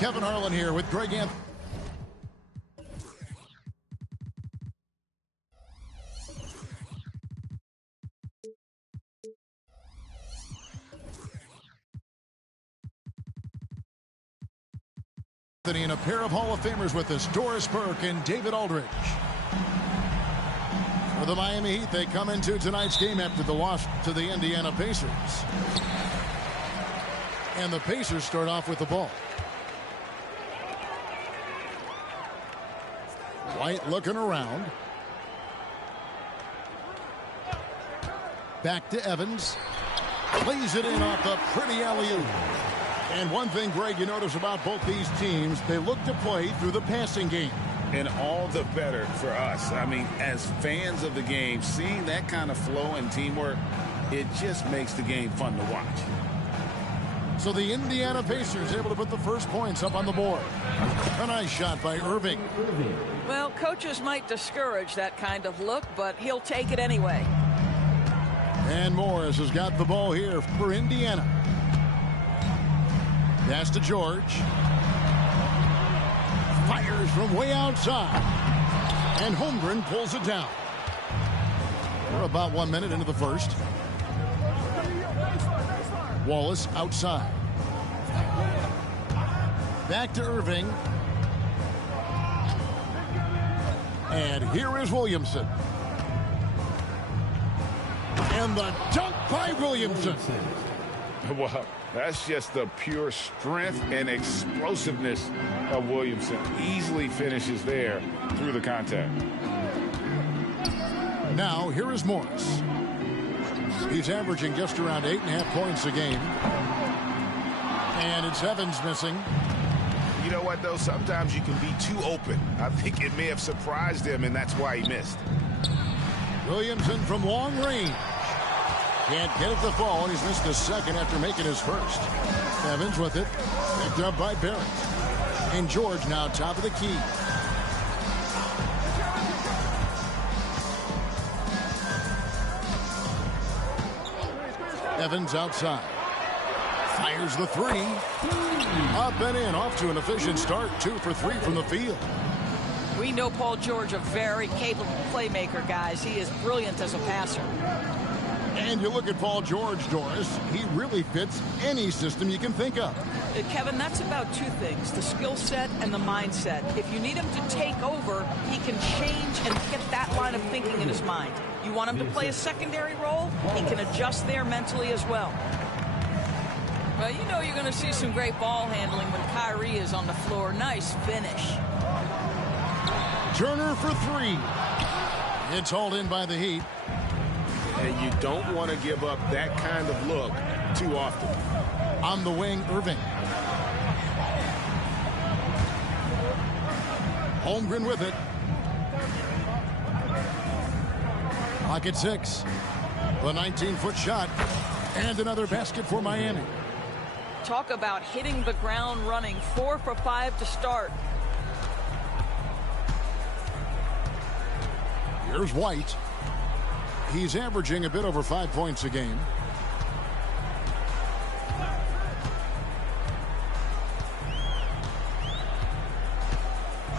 Kevin Harlan here with Greg Anthony. And a pair of Hall of Famers with us, Doris Burke and David Aldridge. For the Miami Heat, they come into tonight's game after the loss to the Indiana Pacers. And the Pacers start off with the ball. White looking around. Back to Evans. Plays it in off the pretty alley-oop. And one thing, Greg, you notice about both these teams, they look to play through the passing game. And all the better for us. I mean, as fans of the game, seeing that kind of flow and teamwork, it just makes the game fun to watch. So the Indiana Pacers able to put the first points up on the board. A nice shot by Irving. Well, coaches might discourage that kind of look, but he'll take it anyway. And Morris has got the ball here for Indiana. Pass to George. Fires from way outside. And Holmgren pulls it down. We're about 1 minute into the first. Wallace outside. Back to Irving. And here is Williamson. And the dunk by Williamson. Wow, that's just the pure strength and explosiveness of Williamson. Easily finishes there through the contact. Now, here is Morris. He's averaging just around 8.5 points a game. And it's Evans missing. You know what, though? Sometimes you can be too open. I think it may have surprised him, and that's why he missed. Williamson from long range. Can't get it to fall, and he's missed the second after making his first. Evans with it. Picked up by Barrett. And George now top of the key. Evans outside. Fires the three. Up and in. Off to an efficient start. 2 for 3 from the field. We know Paul George, a very capable playmaker, guys. He is brilliant as a passer. And you look at Paul George, Doris, he really fits any system you can think of. Kevin, that's about two things, the skill set and the mindset. If you need him to take over, he can change and get that line of thinking in his mind. You want him to play a secondary role, he can adjust there mentally as well. Well, you know you're going to see some great ball handling when Kyrie is on the floor. Nice finish. Turner for 3. It's hauled in by the Heat. And you don't want to give up that kind of look too often. On the wing, Irving. Holmgren with it. Clock at 6. The 19-foot shot. And another basket for Miami. Talk about hitting the ground running. 4 for 5 to start. Here's White. He's averaging a bit over 5 points a game.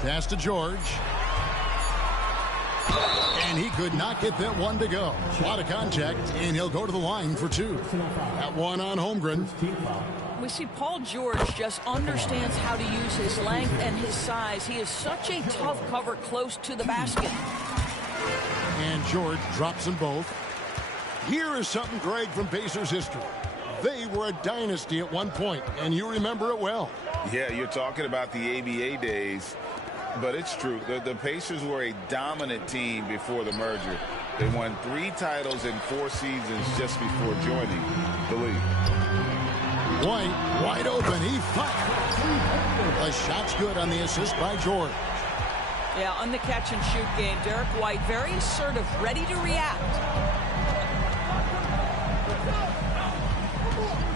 Pass to George. And he could not get that one to go. A lot of contact, and he'll go to the line for 2. That one on Holmgren. We see Paul George just understands how to use his length and his size. He is such a tough cover close to the basket. And George drops them both. Here is something, Greg, from Pacers history. They were a dynasty at one point, and you remember it well. Yeah, you're talking about the ABA days, but it's true. The Pacers were a dominant team before the merger. They won 3 titles in 4 seasons just before joining the league. White, wide open. He fired. The shot's good on the assist by George. Yeah, on the catch-and-shoot game, Derek White very assertive, ready to react.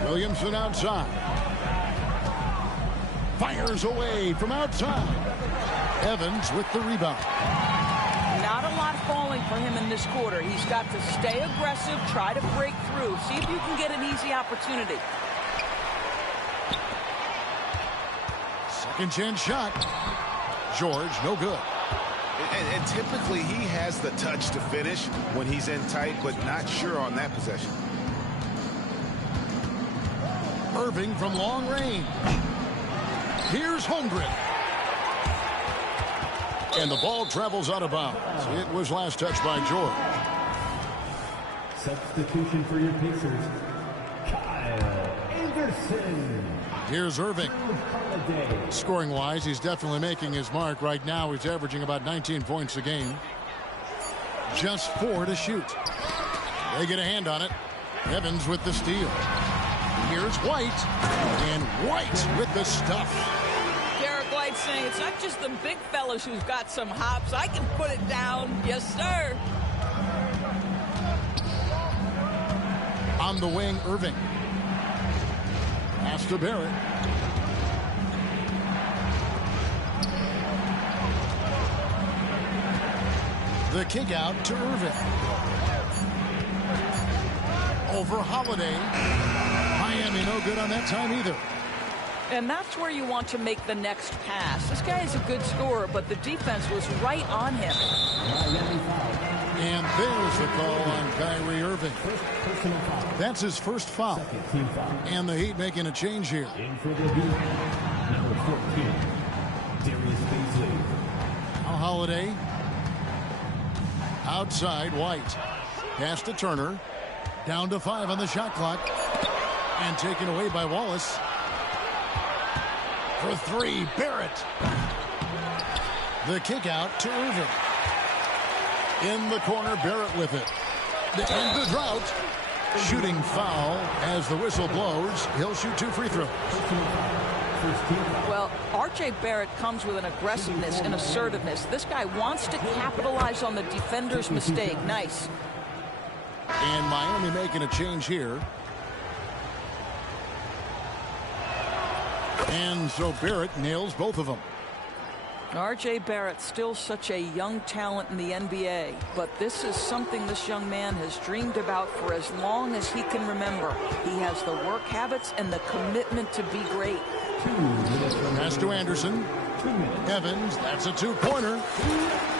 Williamson outside. Fires away from outside. Evans with the rebound. Not a lot falling for him in this quarter. He's got to stay aggressive, try to break through, see if you can get an easy opportunity. Second chance shot. George, no good. And typically he has the touch to finish when he's in tight, but not sure on that possession. Irving from long range. Here's Holmgren. And the ball travels out of bounds. It was last touched by George. Substitution for your Pacers, Kyle Anderson. Here's Irving. Holiday. Scoring-wise, he's definitely making his mark. Right now, he's averaging about 19 points a game. Just 4 to shoot. They get a hand on it. Evans with the steal. Here's White. And White with the stuff. Derek White saying it's not just the big fellas who've got some hops. I can put it down. Yes, sir. On the wing, Irving. Pass to Barrett. The kick out to Irving. Over Holiday. Miami no good on that time either. And that's where you want to make the next pass. This guy is a good scorer, but the defense was right on him. And there's the call on Kyrie Irving. That's his first foul. And the Heat making a change here. In for the Heat, number 14, Darius Bazley. Now Holiday. Outside, White. Pass to Turner. Down to 5 on the shot clock. And taken away by Wallace. For 3, Barrett. The kick out to Irving. In the corner, Barrett with it. To end the drought. Shooting foul as the whistle blows. He'll shoot 2 free throws. Well, R.J. Barrett comes with an aggressiveness and assertiveness. This guy wants to capitalize on the defender's mistake. Nice. And Miami making a change here. And so Barrett nails both of them. R.J. Barrett, still such a young talent in the NBA, but this is something this young man has dreamed about for as long as he can remember. He has the work habits and the commitment to be great. Pass to Anderson. Evans, that's a 2-pointer.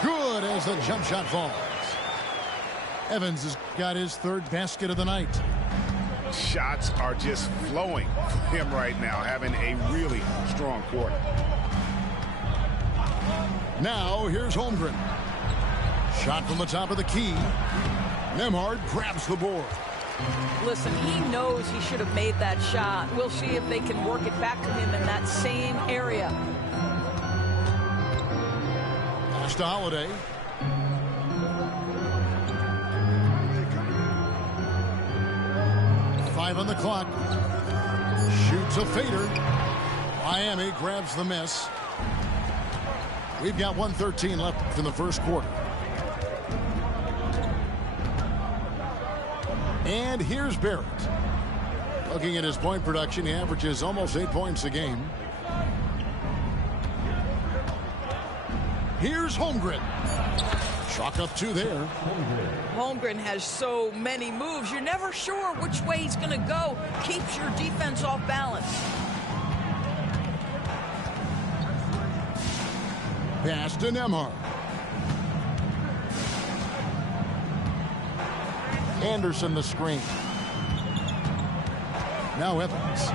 Good as the jump shot falls. Evans has got his 3rd basket of the night. Shots are just flowing for him right now, having a really strong quarter. Now here's Holmgren. Shot from the top of the key. Nembhard grabs the board. Listen, he knows he should have made that shot. We'll see if they can work it back to him in that same area. Pass to Holiday. Five on the clock. Shoots a fader. Miami grabs the miss. We've got 1:13 left in the first quarter. And here's Barrett. Looking at his point production, he averages almost 8 points a game. Here's Holmgren. Chalk up 2 there. Holmgren has so many moves. You're never sure which way he's going to go. Keeps your defense off balance. Pass to Nembhard. Anderson the screen. Now Evans.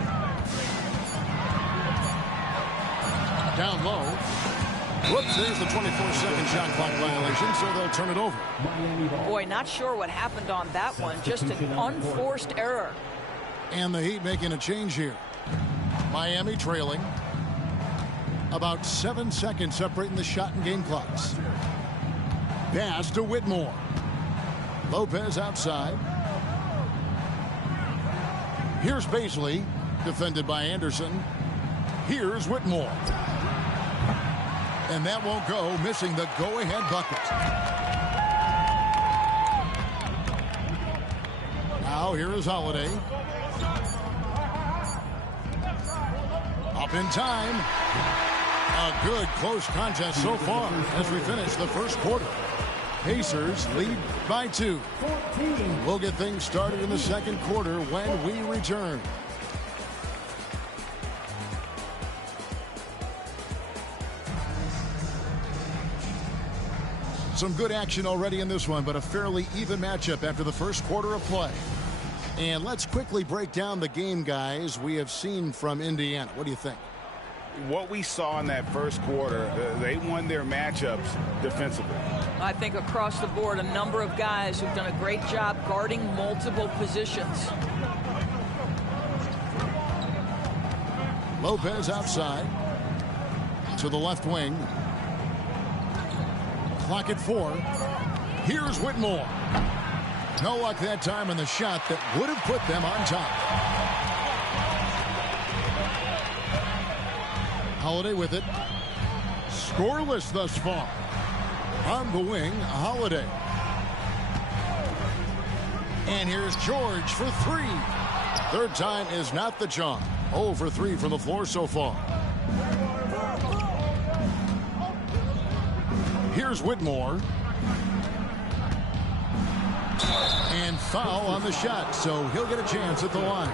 Down low. Whoops, there's the 24-second shot clock violation, so they'll turn it over. Boy, not sure what happened on that one. Just an unforced error. And the Heat making a change here. Miami trailing. About 7 seconds separating the shot and game clocks. Pass to Whitmore. Lopez outside. Here's Bazley, defended by Anderson. Here's Whitmore. And that won't go, missing the go-ahead bucket. Now here is Holiday. Up in time. A good close contest so far as we finish the first quarter. Pacers lead by 2. We'll get things started in the second quarter when we return. Some good action already in this one, but a fairly even matchup after the first quarter of play. And let's quickly break down the game, guys, we have seen from Indiana. What do you think? What we saw in that first quarter, they won their matchups defensively. I think across the board, a number of guys who've done a great job guarding multiple positions. Lopez outside to the left wing. Clock at 4. Here's Whitmore. No luck that time on the shot that would have put them on top. Holiday with it. Scoreless thus far. On the wing, Holiday. And here's George for 3. Third time is not the charm. 0 for 3 from the floor so far. Here's Whitmore. And foul on the shot, so he'll get a chance at the line.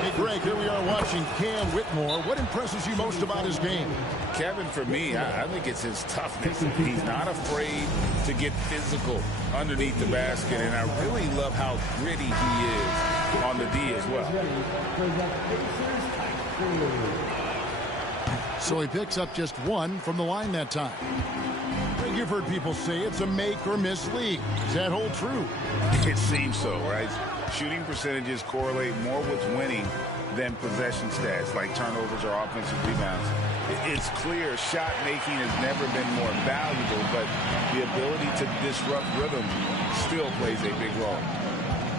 Hey, Greg, here we are watching Cam Whitmore. What impresses you most about his game? Kevin, for me, I think it's his toughness. He's not afraid to get physical underneath the basket, and I really love how gritty he is on the D as well. So he picks up just 1 from the line that time. You've heard people say it's a make or miss league. Does that hold true? It seems so, right? Shooting percentages correlate more with winning than possession stats like turnovers or offensive rebounds. It's clear shot making has never been more valuable, but the ability to disrupt rhythm still plays a big role.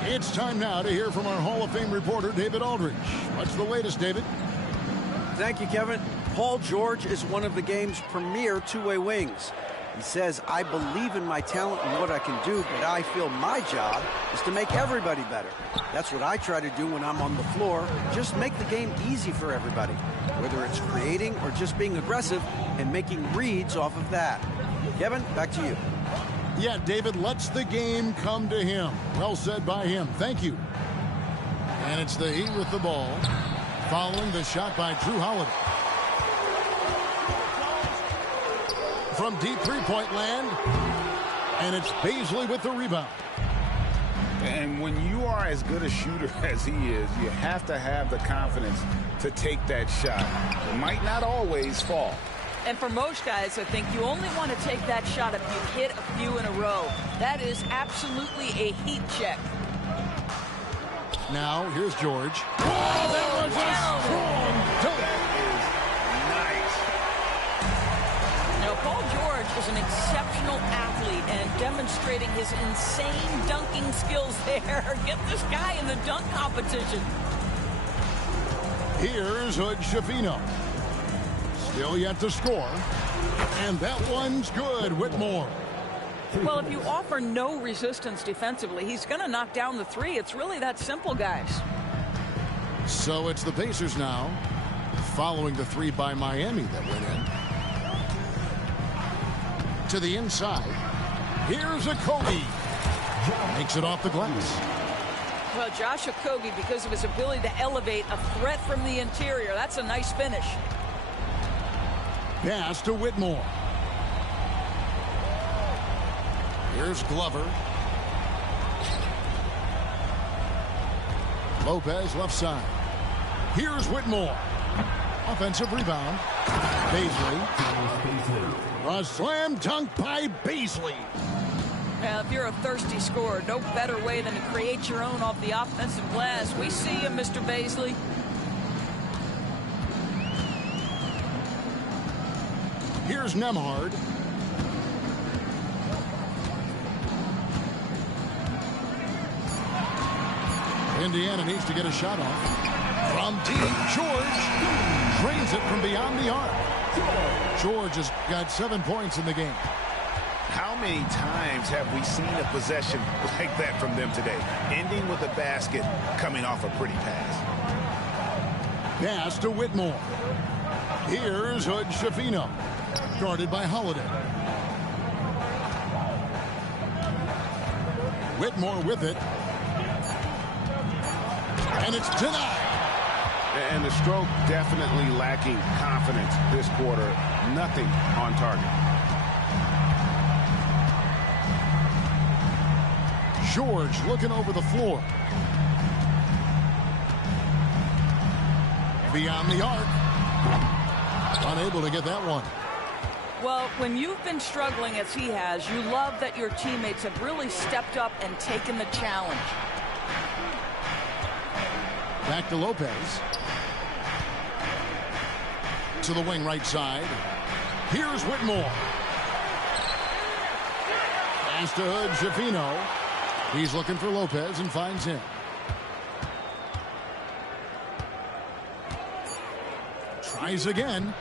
It's time now to hear from our Hall of Fame reporter, David Aldridge. What's the latest, David? Thank you, Kevin. Paul George is one of the game's premier two-way wings. He says, I believe in my talent and what I can do, but I feel my job is to make everybody better. That's what I try to do when I'm on the floor. Just make the game easy for everybody, whether it's creating or just being aggressive and making reads off of that. Kevin, back to you. Yeah, David lets the game come to him. Well said by him. Thank you. And it's the Heat with the ball, following the shot by Drew Holiday. From deep three-point land, and it's Bazley with the rebound. And when you are as good a shooter as he is, you have to have the confidence to take that shot. It might not always fall. And for most guys, I think you only want to take that shot if you hit a few in a row. That is absolutely a heat check. Now, here's George. Oh, that was a strong dunk. Now, Paul George is an exceptional athlete and demonstrating his insane dunking skills there. Get this guy in the dunk competition. Here's Hood Schifino. Still yet to score. And that one's good, Whitmore. Well, if you offer no resistance defensively, he's going to knock down the three. It's really that simple, guys. So it's the Pacers now, following the three by Miami that went in. To the inside. Here's Okogie. Makes it off the glass. Well, Josh Okogie, because of his ability to elevate a threat from the interior, that's a nice finish. Pass to Whitmore. Here's Glover. Lopez left side. Here's Whitmore. Offensive rebound. Bazley. A slam dunk by Bazley. Now, if you're a thirsty scorer, no better way than to create your own off the offensive glass. We see you, Mr. Bazley. Here's Nembhard. Indiana needs to get a shot off. From deep, George drains it from beyond the arc. George has got 7 points in the game. How many times have we seen a possession like that from them today? Ending with a basket, coming off a pretty pass. Pass to Whitmore. Here's Hood Schifino. Guarded by Holiday. Whitmore with it. And it's denied. And the stroke definitely lacking confidence this quarter. Nothing on target. George looking over the floor. Beyond the arc. Unable to get that one. Well, when you've been struggling as he has, you love that your teammates have really stepped up and taken the challenge. Back to Lopez. To the wing right side. Here's Whitmore. Pass to Hood, Schifino. He's looking for Lopez and finds him. Tries again.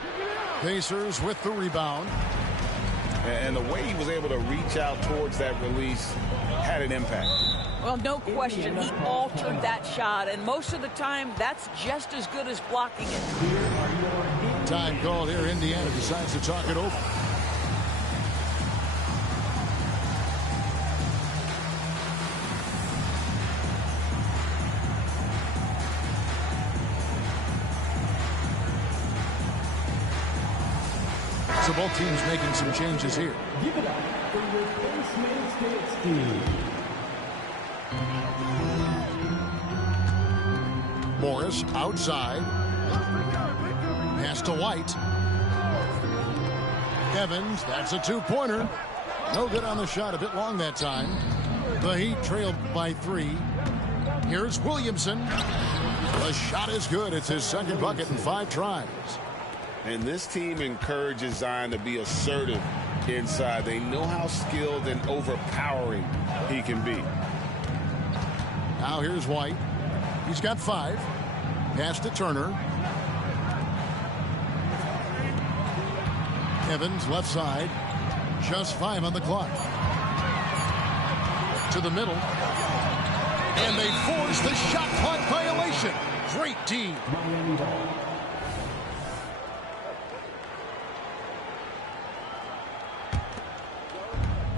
Pacers with the rebound. And the way he was able to reach out towards that release had an impact. Well, no question. He altered that shot, and most of the time, that's just as good as blocking it. Time called here. Indiana decides to talk it over. So both teams making some changes here. Give it up for your face man's dance team. Morris outside. Pass to White. Evans, that's a two-pointer. No good on the shot, a bit long that time. The Heat trailed by 3. Here's Williamson. The shot is good. It's his second bucket in 5 tries. And this team encourages Zion to be assertive inside. They know how skilled and overpowering he can be. Now here's White. He's got 5. Pass to Turner. Evans left side. Just 5 on the clock. To the middle. And they force the shot clock violation. Great team. Miami ball.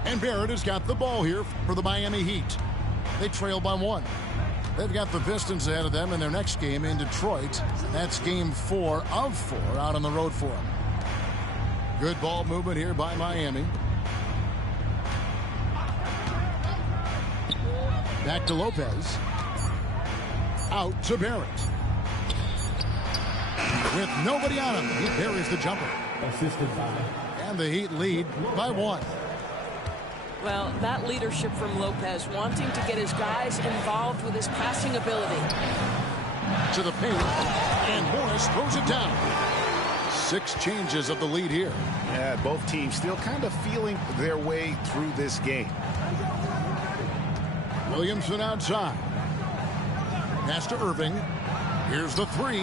And Barrett has got the ball here for the Miami Heat. They trail by 1. They've got the Pistons ahead of them in their next game in Detroit. That's game 4 of 4 out on the road for them. Good ball movement here by Miami. Back to Lopez. Out to Barrett. With nobody on him, he buries the jumper. Assisted by. And the Heat lead by 1. Well, that leadership from Lopez, wanting to get his guys involved with his passing ability. To the paint, and Morris throws it down. 6 changes of the lead here. Yeah, both teams still kind of feeling their way through this game. Williamson outside. Pass to Irving. Here's the 3.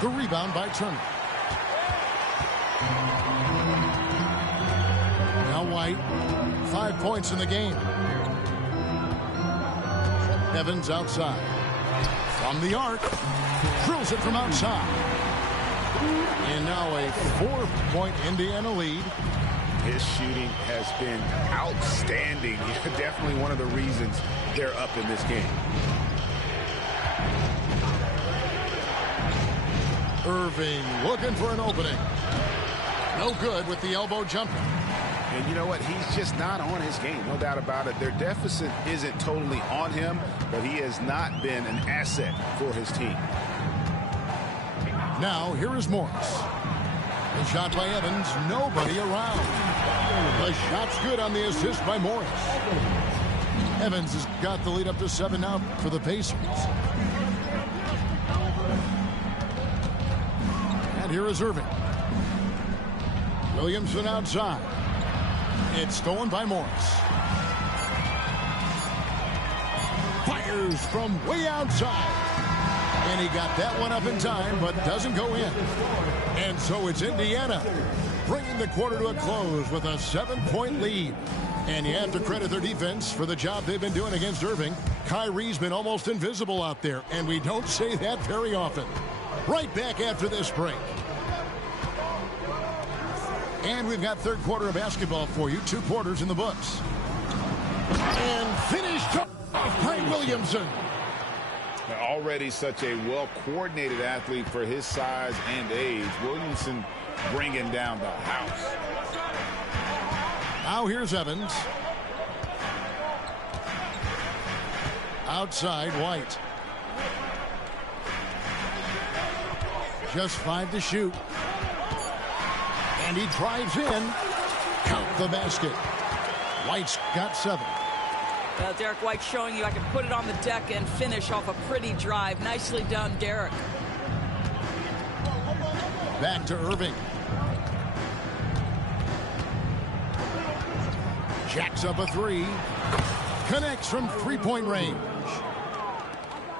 The rebound by Turner. Now White. 5 points in the game. Evans outside. From the arc. Drills it from outside. And now a 4-point Indiana lead. His shooting has been outstanding. Definitely one of the reasons they're up in this game. Irving looking for an opening. No good with the elbow jumper. And you know what? He's just not on his game. No doubt about it. Their deficit isn't totally on him, but he has not been an asset for his team. Now, here is Morris. The shot by Evans. Nobody around. The shot's good on the assist by Morris. Evans has got the lead up to 7 now for the Pacers. And here is Irving. Williamson outside. It's stolen by Morris. Fires from way outside. And he got that one up in time, but doesn't go in. And so it's Indiana bringing the quarter to a close with a 7-point lead. And you have to credit their defense for the job they've been doing against Irving. Kyrie's been almost invisible out there, and we don't say that very often. Right back after this break. And we've got third quarter of basketball for you. 2 quarters in the books. And finished off by Williamson. Already such a well-coordinated athlete for his size and age. Williamson bringing down the house. Now here's Evans. Outside, White. Just 5 to shoot. And he drives in. Count the basket. White's got 7. Derek White showing you I can put it on the deck and finish off a pretty drive. Nicely done, Derek. Back to Irving. Jacks up a 3. Connects from three-point range.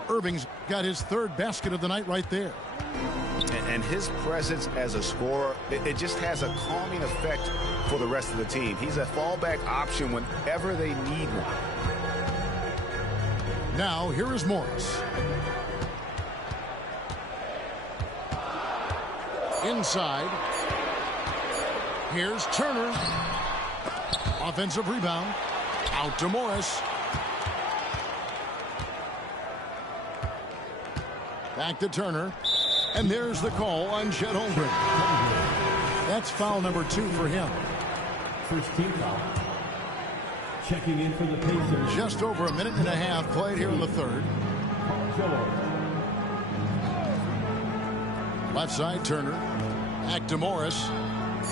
Irving's got his 3rd basket of the night right there. And his presence as a scorer, it just has a calming effect for the rest of the team. He's a fallback option whenever they need one. Now, here is Morris. Inside. Here's Turner. Offensive rebound. Out to Morris. Back to Turner. And there's the call on Chet Holmgren. That's foul number 2 for him. First team foul. Checking in for the Pacers. Just over a minute and a half played here in the 3rd. Left side, Turner. Back to Morris.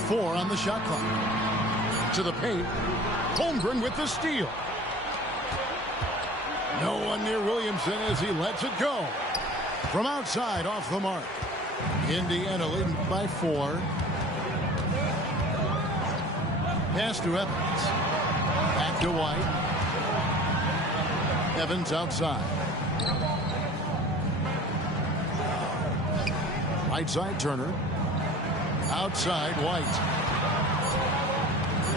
4 on the shot clock. To the paint. Holmgren with the steal. No one near Williamson as he lets it go. From outside, off the mark. Indiana leading by 4. Pass to Evans. Back to White. Evans outside. Right side, Turner. Outside, White.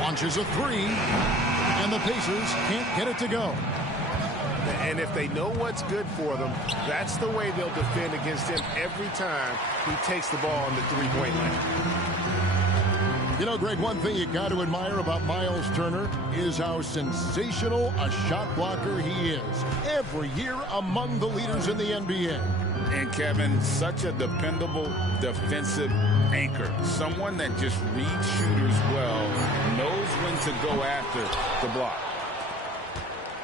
Launches a 3. And the Pacers can't get it to go. And if they know what's good for them, that's the way they'll defend against him every time he takes the ball in the three-point line. You know, Greg, one thing you got to admire about Miles Turner is how sensational a shot blocker he is. Every year among the leaders in the NBA. And Kevin, such a dependable defensive anchor. Someone that just reads shooters well, knows when to go after the block.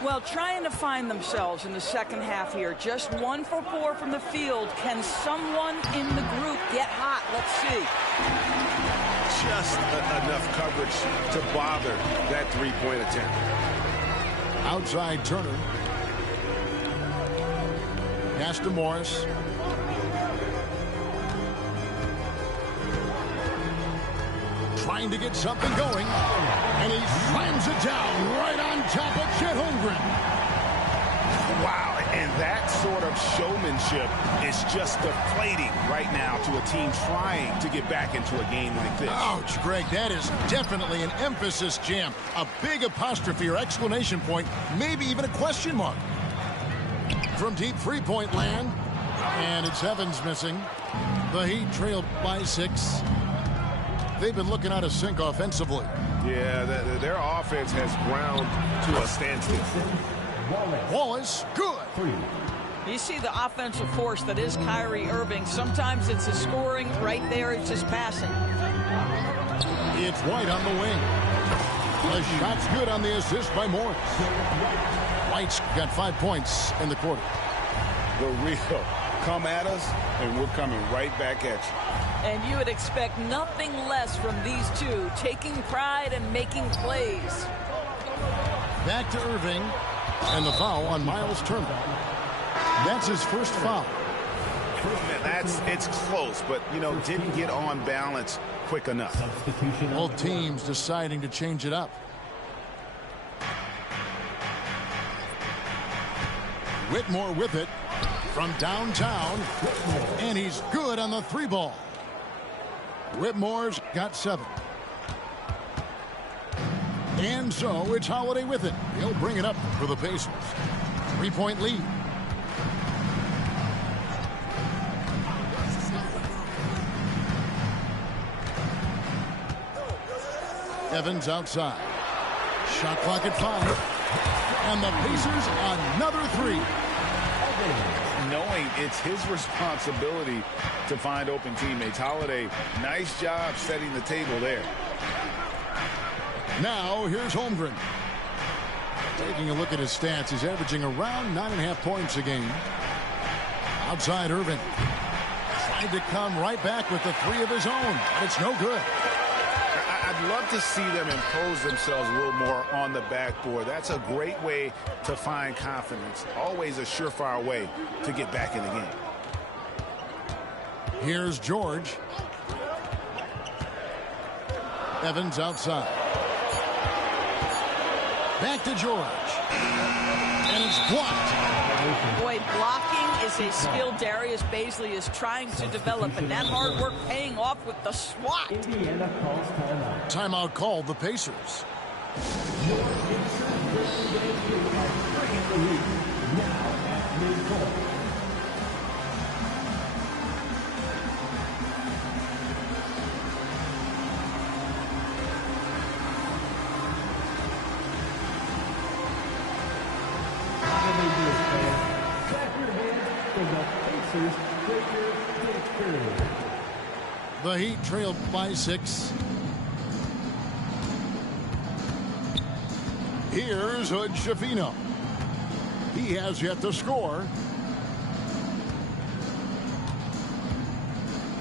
Well, trying to find themselves in the second half here. Just 1 for 4 from the field. Can someone in the group get hot? Let's see. Just enough coverage to bother that three-point attempt. Outside, Turner. Pass to Morris. Trying to get something going. And he slams it down right on top of Chet Holmgren. Wow, and that sort of showmanship is just deflating right now to a team trying to get back into a game like this. Ouch, Greg, that is definitely an emphasis jam. A big apostrophe or exclamation point, maybe even a question mark. From deep three-point land, and it's Evans missing. The Heat trailed by 6. They've been looking out of sync offensively. Yeah, their offense has ground to a standstill. Wallace, good. You see the offensive force that is Kyrie Irving. Sometimes it's his scoring. Right there, it's his passing. It's White on the wing. The shot's good on the assist by Morris. White's got 5 points in the quarter. The real come at us, and we're coming right back at you. And you would expect nothing less from these two, taking pride and making plays. Back to Irving, and the foul on Miles Turner. That's his first foul. It's close, but, you know, didn't get on balance quick enough. Both teams deciding to change it up. Whitmore with it from downtown, and he's good on the 3 ball. Whitmore's got 7. And so it's Holiday with it. He'll bring it up for the Pacers. 3-point lead. Evans outside. Shot clock at 5. And the Pacers another 3. Knowing it's his responsibility to find open teammates. Holiday, nice job setting the table there. Now, here's Holmgren. Taking a look at his stats, he's averaging around 9.5 points a game. Outside Irving. Tried to come right back with the three of his own, but it's no good. I'd love to see them impose themselves a little more on the backboard. That's a great way to find confidence. Always a surefire way to get back in the game. Here's George. Evans outside. Back to George. And it's blocked. Boy, blocking is a skill Darius Bazley is trying to develop, and that hard work paying off with the swat. Indiana calls timeout. Timeout called the Pacers. Your insurance bringing the lead now at midcourt. The Heat trailed by 6. Here's Hood Schifino. He has yet to score.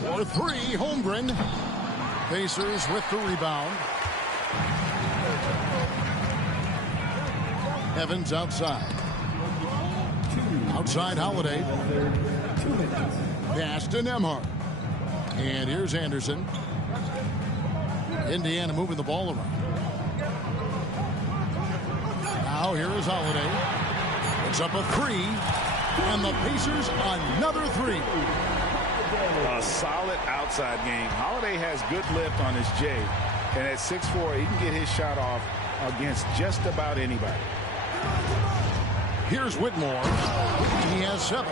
For 3, Holmgren. Pacers with the rebound. Evans outside. Outside Holiday. Pass to Nembhard. And here's Anderson. Indiana moving the ball around. Now here is Holiday. It's up a 3. And the Pacers another 3. A solid outside game. Holiday has good lift on his J. And at 6'4", he can get his shot off against just about anybody. Here's Whitmore. He has 7.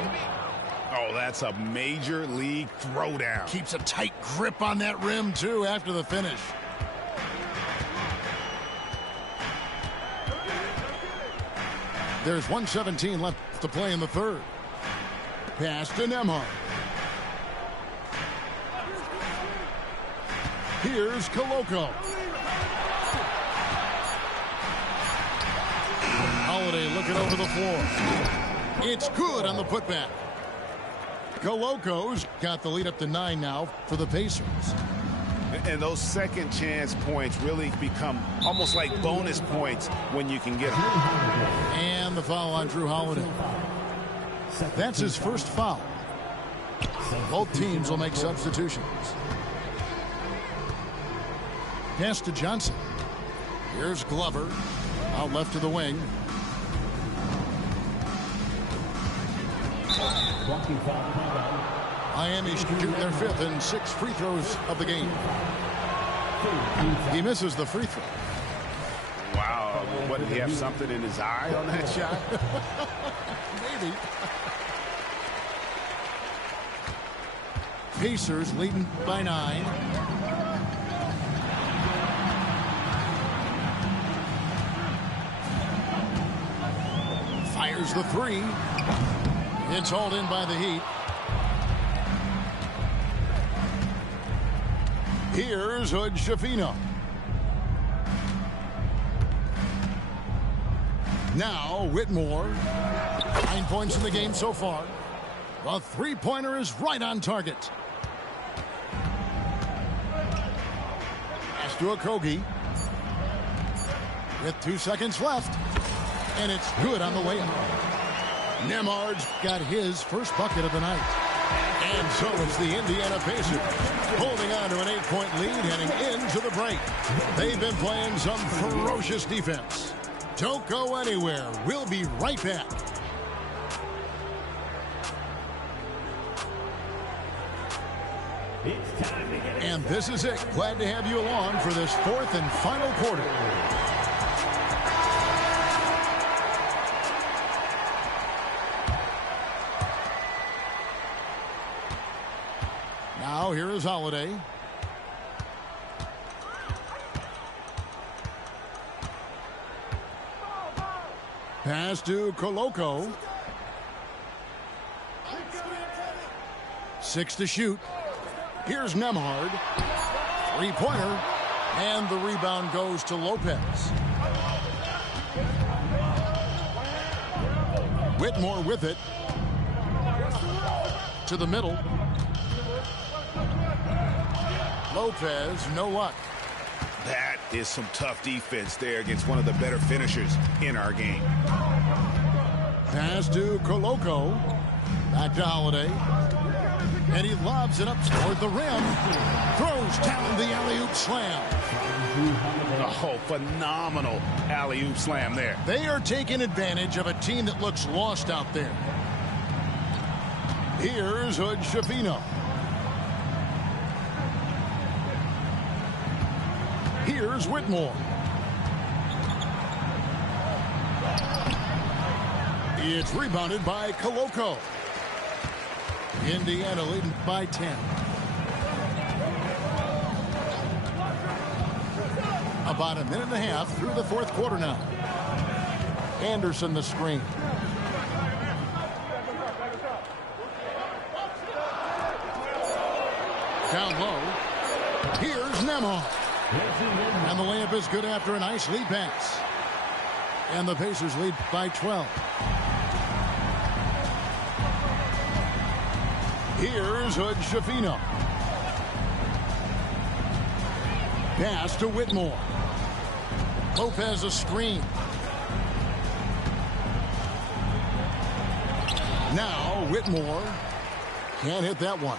Oh, that's a major league throwdown. Keeps a tight grip on that rim, too, after the finish. There's 1:17 left to play in the third. Pass to Nembhard. Here's Koloko. Holiday looking over the floor. It's good on the putback. Koloko's got the lead up to 9 now for the Pacers. And those second chance points really become almost like bonus points when you can get them. And the foul on Jrue Holiday. That's his first foul. Both teams will make substitutions. Pass to Johnson. Here's Glover. Out left to the wing. Miami shooting their 5th and 6 free throws of the game. He misses the free throw. Wow. What, did he have something in his eye on that shot? Maybe. Pacers leading by 9. Fires the 3. It's hauled in by the Heat. Here's Hood Schifino. Now Whitmore. 9 points in the game so far. The three-pointer is right on target. Pass to Okogie. With 2 seconds left. And it's good on the layup. Nembhard's got his first bucket of the night. And so it's the Indiana Pacers holding on to an 8-point lead heading into the break. They've been playing some ferocious defense. Don't go anywhere. We'll be right back. And this is it. Glad to have you along for this 4th and final quarter. Now here is Holiday. Pass to Koloko. 6 to shoot. Here's Nembhard. Three-pointer. And the rebound goes to Lopez. Whitmore with it. To the middle. Lopez, no luck. That is some tough defense there against one of the better finishers in our game. Pass to Koloko. Back to Holiday. And he lobs it up toward the rim. Throws down the alley-oop slam. Oh, phenomenal alley-oop slam there. They are taking advantage of a team that looks lost out there. Here's Hood-Schifino. Here's Whitmore. It's rebounded by Koloko. Indiana leading by 10. About a minute and a half through the fourth quarter now. Anderson the screen. Down low. Here's Nembhard. And the layup is good after a nice lead pass. And the Pacers lead by 12. Here's Hood-Schifino. Pass to Whitmore. Lopez a screen. Now Whitmore can't hit that one.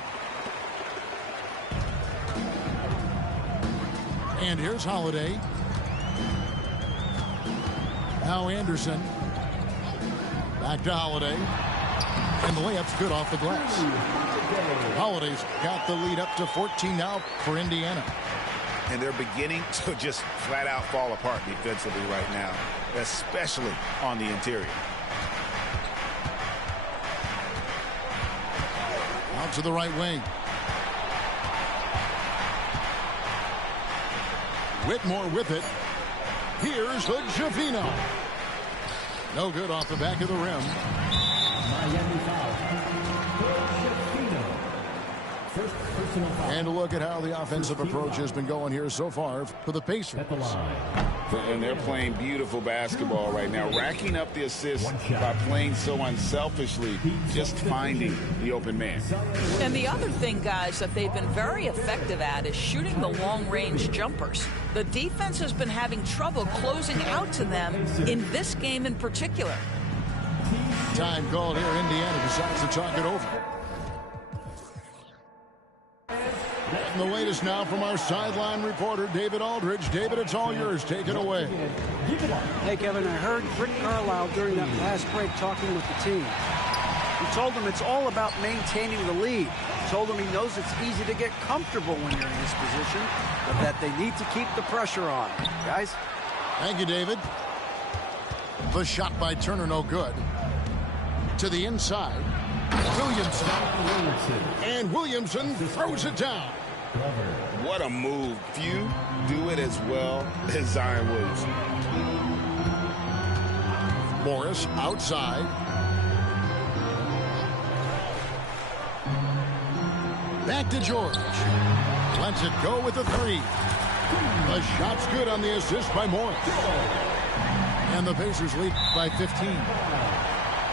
And here's Holiday. Now Anderson. Back to Holiday. And the layup's good off the glass. Holiday's got the lead up to 14 now for Indiana. And they're beginning to just flat out fall apart defensively right now, especially on the interior. Out to the right wing. Whitmore with it. Here's Hood-Schifino. No good off the back of the rim. Miami foul. First personal foul. And a look at how the offensive approach has been going here so far for the Pacers. At the line. And they're playing beautiful basketball right now, racking up the assists by playing so unselfishly, just finding the open man. And the other thing, guys, that they've been very effective at is shooting the long-range jumpers. The defense has been having trouble closing out to them in this game in particular. Time called here. Indiana decides to talk it over. And the latest now from our sideline reporter, David Aldridge. David, it's all yours. Take it away. Hey, Kevin, I heard Rick Carlisle during that last break talking with the team. He told them it's all about maintaining the lead. He told them he knows it's easy to get comfortable when you're in this position, but that they need to keep the pressure on. Guys? Thank you, David. The shot by Turner, no good. To the inside. Williamson. And Williamson throws it down. What a move. Few do it as well as Zion Williamson. Morris outside. Back to George. Lets it go with the three. The shot's good on the assist by Morris. And the Pacers lead by 15.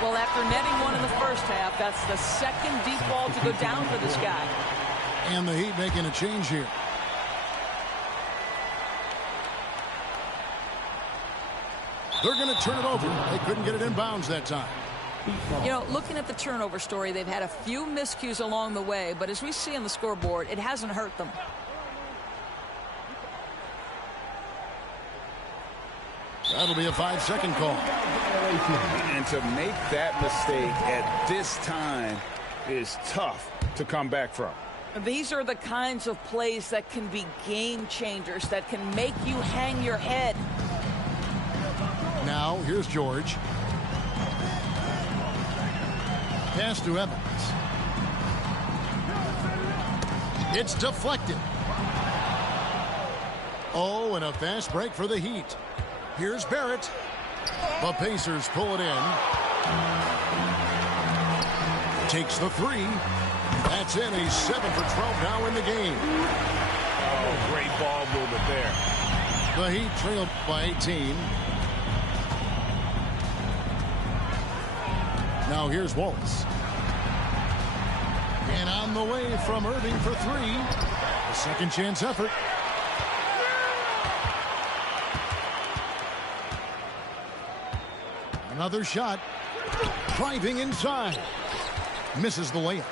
Well, after netting one in the first half, that's the second deep ball to go down for this guy. And the Heat making a change here. They're going to turn it over. They couldn't get it in bounds that time. You know, looking at the turnover story, they've had a few miscues along the way, but as we see on the scoreboard, it hasn't hurt them. That'll be a 5-second call. And to make that mistake at this time is tough to come back from. These are the kinds of plays that can be game changers, that can make you hang your head. Now, here's George. Pass to Evans. It's deflected. Oh, and a fast break for the Heat. Here's Barrett. The Pacers pull it in. Takes the three. That's in. He's 7 for 12 now in the game. Oh, great ball movement. there. The Heat trail by 18. Now here's Wallace. And on the way from Irving for three. A second chance effort. Another shot. Driving inside. Misses the layup.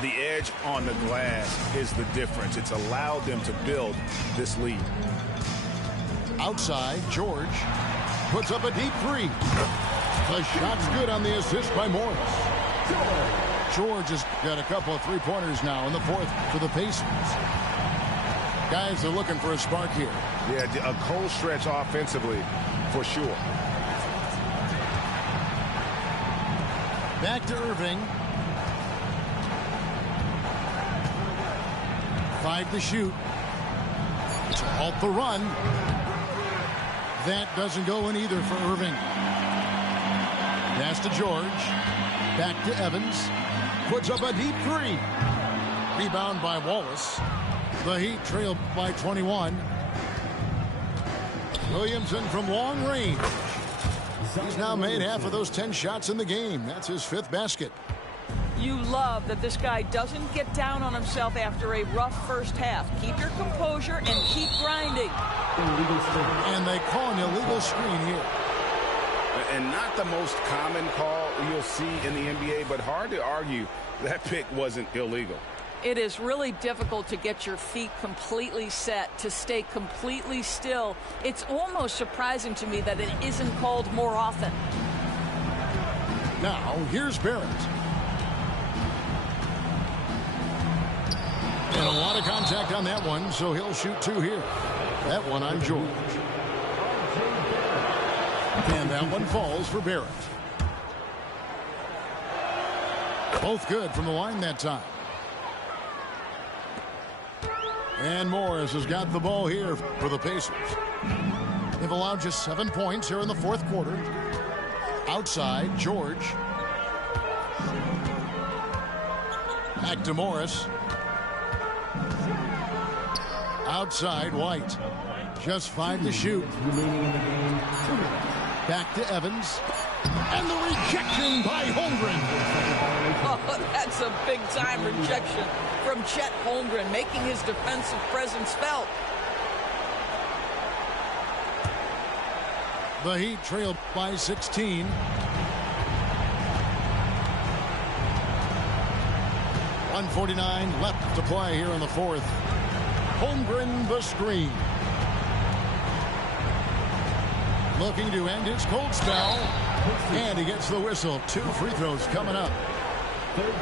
The edge on the glass is the difference. It's allowed them to build this lead. Outside, George puts up a deep three. The shot's good on the assist by Morris. George has got a couple of three-pointers now in the fourth for the Pacers. Guys are looking for a spark here. Yeah, a cold stretch offensively for sure. Back to Irving. 5 to shoot. To halt the run. That doesn't go in either for Irving. Pass to George. Back to Evans. Puts up a deep three. Rebound by Wallace. The Heat trail by 21. Williamson from long range. He's now made half of those 10 shots in the game. That's his 5th basket. You love that this guy doesn't get down on himself after a rough first half. Keep your composure and keep grinding. And they call an illegal screen here. And not the most common call you'll see in the NBA, but hard to argue that pick wasn't illegal. It is really difficult to get your feet completely set, to stay completely still. It's almost surprising to me that it isn't called more often. Now, here's Barrett. And a lot of contact on that one, so he'll shoot 2 here. That one on George. And that one falls for Barrett. Both good from the line that time. And Morris has got the ball here for the Pacers. They've allowed just 7 points here in the fourth quarter. Outside, George. Back to Morris. Outside, White. Just 5 to shoot. Back to Evans. And the rejection by Holmgren. Oh, that's a big-time rejection from Chet Holmgren, making his defensive presence felt. The Heat trail by 16. .149 left to play here in the fourth. Holmgren the screen. Looking to end his cold spell. And he gets the whistle. 2 free throws coming up.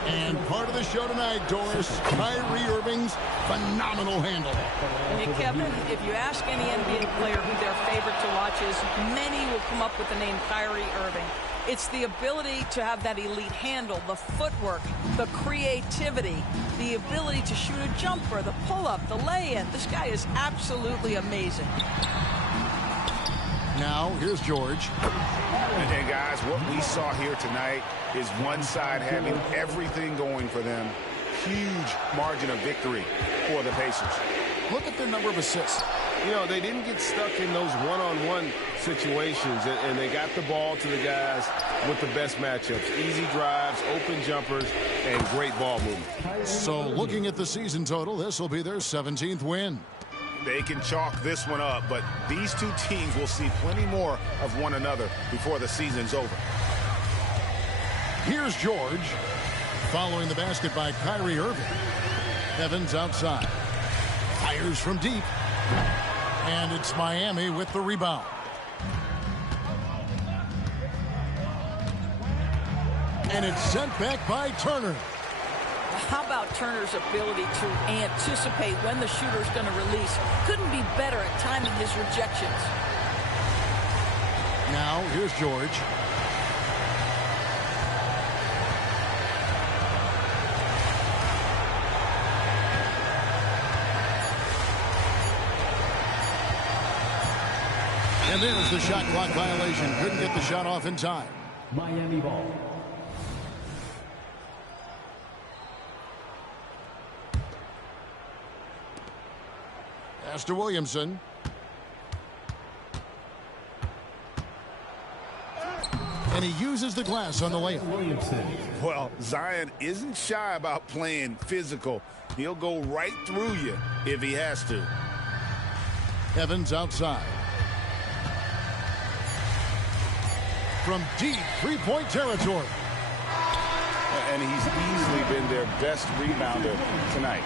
And part of the show tonight, Doris, Kyrie Irving's phenomenal handle. Hey, Kevin, if you ask any NBA player who their favorite to watch is, many will come up with the name Kyrie Irving. It's the ability to have that elite handle, the footwork, the creativity, the ability to shoot a jumper, the pull-up, the lay-in. This guy is absolutely amazing. Now, here's George. And guys, what we saw here tonight is one side having everything going for them. Huge margin of victory for the Pacers. Look at the number of assists. You know, they didn't get stuck in those one-on-one situations, and they got the ball to the guys with the best matchups. Easy drives, open jumpers, and great ball movement. So looking at the season total, this will be their 17th win. They can chalk this one up, but these two teams will see plenty more of one another before the season's over. Here's George, following the basket by Kyrie Irving. Evans outside. Fires from deep. And it's Miami with the rebound. And it's sent back by Turner. How about Turner's ability to anticipate when the shooter's going to release? Couldn't be better at timing his rejections. Now, here's George. And there's the shot clock violation. Couldn't get the shot off in time. Miami ball. Pass to Williamson. And he uses the glass on the layup. Williamson. Well, Zion isn't shy about playing physical. He'll go right through you if he has to. Evans outside. From deep three-point territory. And he's easily been their best rebounder tonight.